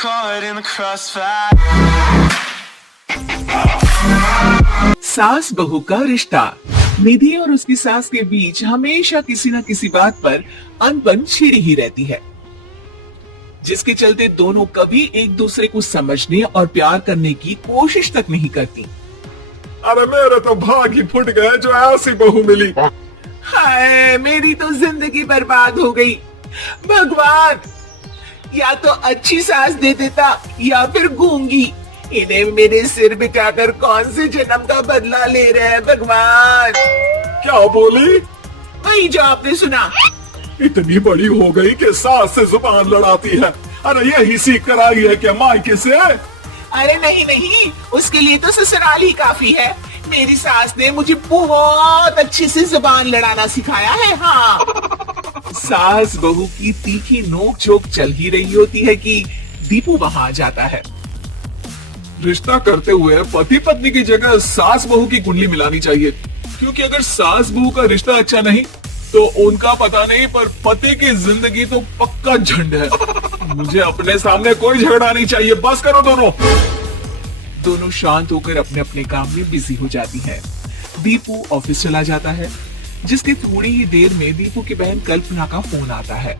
caught in the crossfire. सास बहू का रिश्ता। निधि और उसकी सास के बीच हमेशा किसी न किसी बात पर अनबन छिड़ी ही रहती है, जिसके चलते दोनों कभी एक दूसरे को समझने और प्यार करने की कोशिश तक नहीं करती। अरे मेरे तो भाग ही फुट गए जो ऐसी बहू मिली। हाय, मेरी तो जिंदगी बर्बाद हो गई। भगवान, या तो अच्छी सास दे देता या फिर गूंगी। इन्हें मेरे सिर बिठाकर कौन से जन्म का बदला ले रहे हैं भगवान। क्या बोली? वही जो आपने सुना। इतनी बड़ी हो गई कि सास से जुबान लड़ाती है। अरे यही सीख कर आई है क्या मायके से? अरे नहीं नहीं, उसके लिए तो ससुराल ही काफी है। मेरी सास ने मुझे बहुत अच्छे से जुबान लड़ाना सिखाया है। हाँ। सास बहू की तीखी नोक झोंक चल ही रही होती है कि दीपू वहां आ जाता है। रिश्ता करते हुए पति पत्नी की जगह सास बहू की कुंडली मिलानी चाहिए, क्योंकि अगर सास बहू का रिश्ता अच्छा नहीं तो उनका पता नहीं, पर पति की जिंदगी तो पक्का झंड है। मुझे अपने सामने कोई झगड़ा नहीं चाहिए। बस करो दोनों। दोनों शांत होकर अपने अपने काम में बिजी हो जाती हैं। दीपू ऑफिस चला जाता है, जिसके थोड़ी ही देर में दीपू की बहन कल्पना का फोन आता है।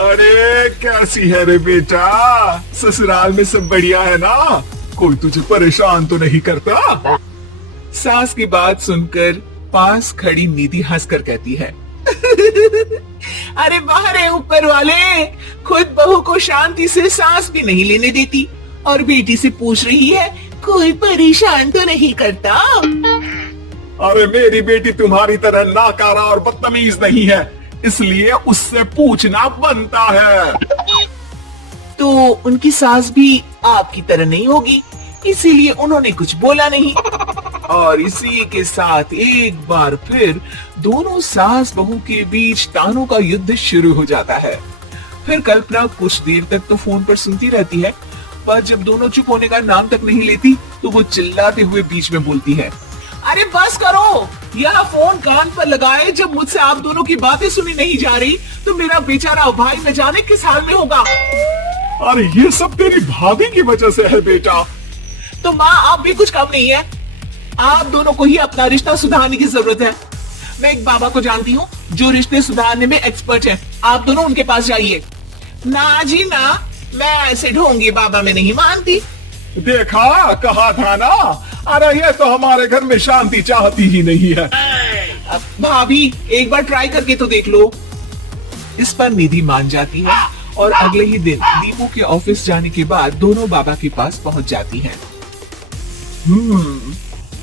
अरे कैसी है रे बेटा? ससुराल में सब बढ़िया है ना? कोई तुझे परेशान तो नहीं करता? सास की बात सुनकर पास खड़ी निधि हंसकर कहती है अरे बाहर है ऊपर वाले, खुद बहू को शांति से सांस भी नहीं लेने देती और बेटी से पूछ रही है कोई परेशान तो नहीं करता। अरे मेरी बेटी तुम्हारी तरह नाकारा और बदतमीज नहीं है, इसलिए उससे पूछना बनता है। तो उनकी सास भी आपकी तरह नहीं होगी, इसीलिए उन्होंने कुछ बोला नहीं। और इसी के साथ एक बार फिर दोनों सास बहू के बीच तानों का युद्ध शुरू हो जाता है। फिर कल्पना कुछ देर तक तो फोन पर सुनती रहती है, पर जब दोनों चुप होने का नाम तक नहीं लेती तो वो चिल्लाते हुए बीच में बोलती है, अरे बस करो, यह फोन कान पर लगाए। जब मुझसे आप दोनों की बातें सुनी नहीं जा रही तो मेरा बेचारा भाई न जाने किस हाल में होगा। अरे ये सब तेरी भाभी की वजह से है बेटा। तो माँ, आप भी कुछ कम नहीं है। आप दोनों को ही अपना रिश्ता सुधारने की जरूरत है। मैं एक बाबा को जानती हूँ जो रिश्ते सुधारने में एक्सपर्ट है, आप दोनों उनके पास जाइए। ना जी ना, मैं ऐसे ढोंगी बाबा में नहीं मानती। देखा, कहा था ना। अरे ये तो हमारे घर में शांति चाहती ही नहीं है। भाभी, एक बार ट्राई करके तो देख लो। इस पर निधि मान जाती है और अगले ही दिन दीपू के ऑफिस जाने के बाद दोनों बाबा के पास पहुंच जाती हैं।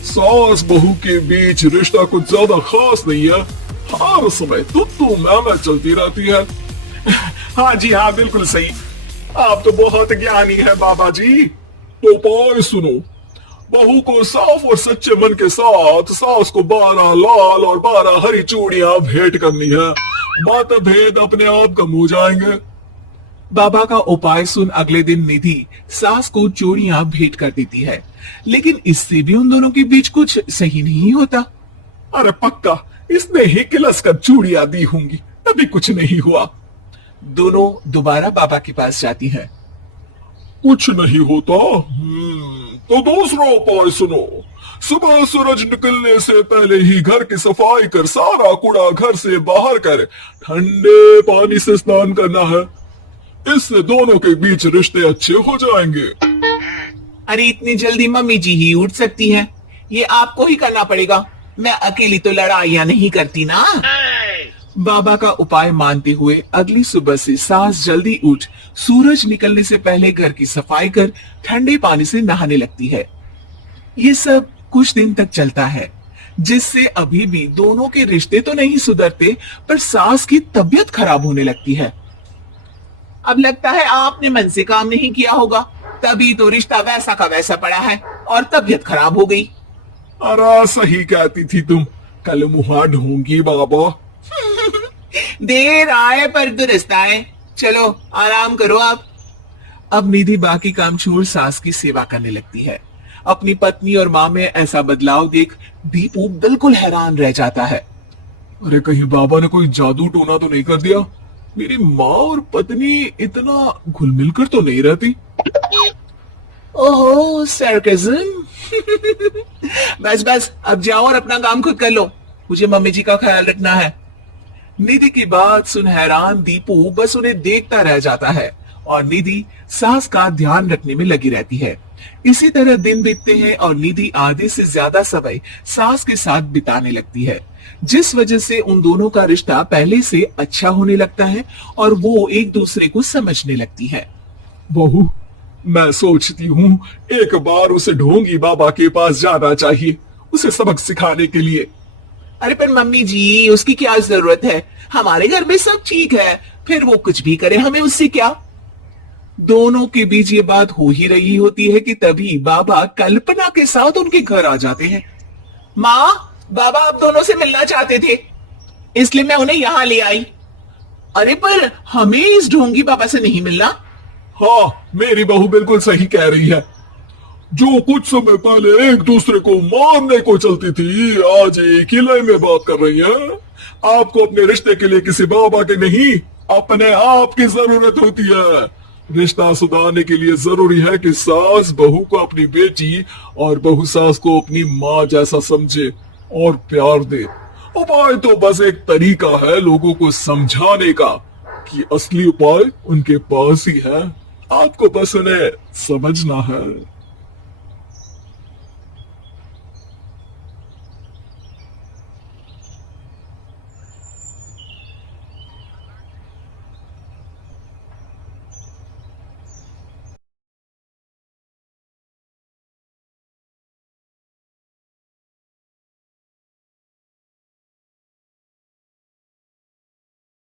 सास बहू के बीच रिश्ता कुछ ज्यादा खास नहीं है। हर समय तू मैं चलती रहती है। हाँ जी हाँ, बिल्कुल सही। आप तो बहुत ज्ञानी है बाबा जी। तो पाए सुनो, बहू को साफ और सच्चे मन के साथ सास को 12 लाल और 12 हरी चूड़ियां भेंट करनी है। मतभेद अपने आप कम हो जाएंगे। बाबा का उपाय सुन अगले दिन निधि सास को चूड़ियां भेंट कर देती है, लेकिन इससे भी उन दोनों के बीच कुछ सही नहीं होता। अरे पक्का इसने ही किलस कर चूड़ियां दी होंगी, तभी कुछ नहीं हुआ। दोनों दोबारा बाबा के पास जाती हैं। कुछ नहीं होता। तो दूसरा उपाय सुनो। सुबह सूरज निकलने से पहले ही घर की सफाई कर सारा कूड़ा घर से बाहर कर ठंडे पानी से स्नान करना है। इससे दोनों के बीच रिश्ते अच्छे हो जाएंगे। अरे इतनी जल्दी मम्मी जी ही उठ सकती हैं? ये आपको ही करना पड़ेगा, मैं अकेली तो लड़ाइयां नहीं करती ना। बाबा का उपाय मानते हुए अगली सुबह से सास जल्दी उठ सूरज निकलने से पहले घर की सफाई कर ठंडे पानी से नहाने लगती है। ये सब कुछ दिन तक चलता है, जिससे अभी भी दोनों के रिश्ते तो नहीं सुधरते, पर सास की तबीयत खराब होने लगती है। अब लगता है आपने मन से काम नहीं किया होगा, तभी तो रिश्ता वैसा का वैसा पड़ा है और तबीयत खराब हो गई। अरे सही कहती थी तुम, कल मुहा ढूंढूंगी बाबा। देर आए पर दुरुस्त आए। चलो आराम करो आप। अब निधि बाकी काम छोड़ सास की सेवा करने लगती है। अपनी पत्नी और माँ में ऐसा बदलाव देख दीपू बिल्कुल हैरान रह जाता है। अरे कहीं बाबा ने कोई जादू टोना तो नहीं कर दिया? मेरी माँ और पत्नी इतना घुल मिलकर तो नहीं रहती। ओहो सरकज़म। बस बस अब जाओ और अपना काम खुद कर लो, मुझे मम्मी जी का ख्याल रखना है। निधि की बात सुन हैरान दीपू बस उन्हें देखता रह जाता है और निधि सास का ध्यान रखने में लगी रहती है। इसी तरह दिन बीतते हैं और निधि आधे से ज्यादा समय सास के साथ बिताने लगती है, जिस वजह से उन दोनों का रिश्ता पहले से अच्छा होने लगता है और वो एक दूसरे को समझने लगती है। बहू, मैं सोचती हूँ एक बार उसे ढोंगी बाबा के पास जाना चाहिए, उसे सबक सिखाने के लिए। अरे पर मम्मी जी उसकी क्या जरूरत है, हमारे घर में सब ठीक है, फिर वो कुछ भी करे हमें उससे क्या। दोनों के बीच ये बात हो ही रही होती है कि तभी बाबा कल्पना के साथ उनके घर आ जाते हैं। माँ, बाबा आप दोनों से मिलना चाहते थे, इसलिए मैं उन्हें यहाँ ले आई। अरे पर हमें इस ढोंगी बाबा से नहीं मिलना। हाँ, मेरी बहू बिल्कुल सही कह रही है। जो कुछ समय पहले एक दूसरे को मारने को चलती थी, आज एक ही लय में बात कर रही है। आपको अपने रिश्ते के लिए किसी बाबा के नहीं, अपने आप की जरूरत होती है। रिश्ता सुधारने के लिए जरूरी है कि सास बहू को अपनी बेटी और बहू सास को अपनी माँ जैसा समझे और प्यार दे। उपाय तो बस एक तरीका है लोगों को समझाने का कि असली उपाय उनके पास ही है, आपको बस उन्हें समझना है।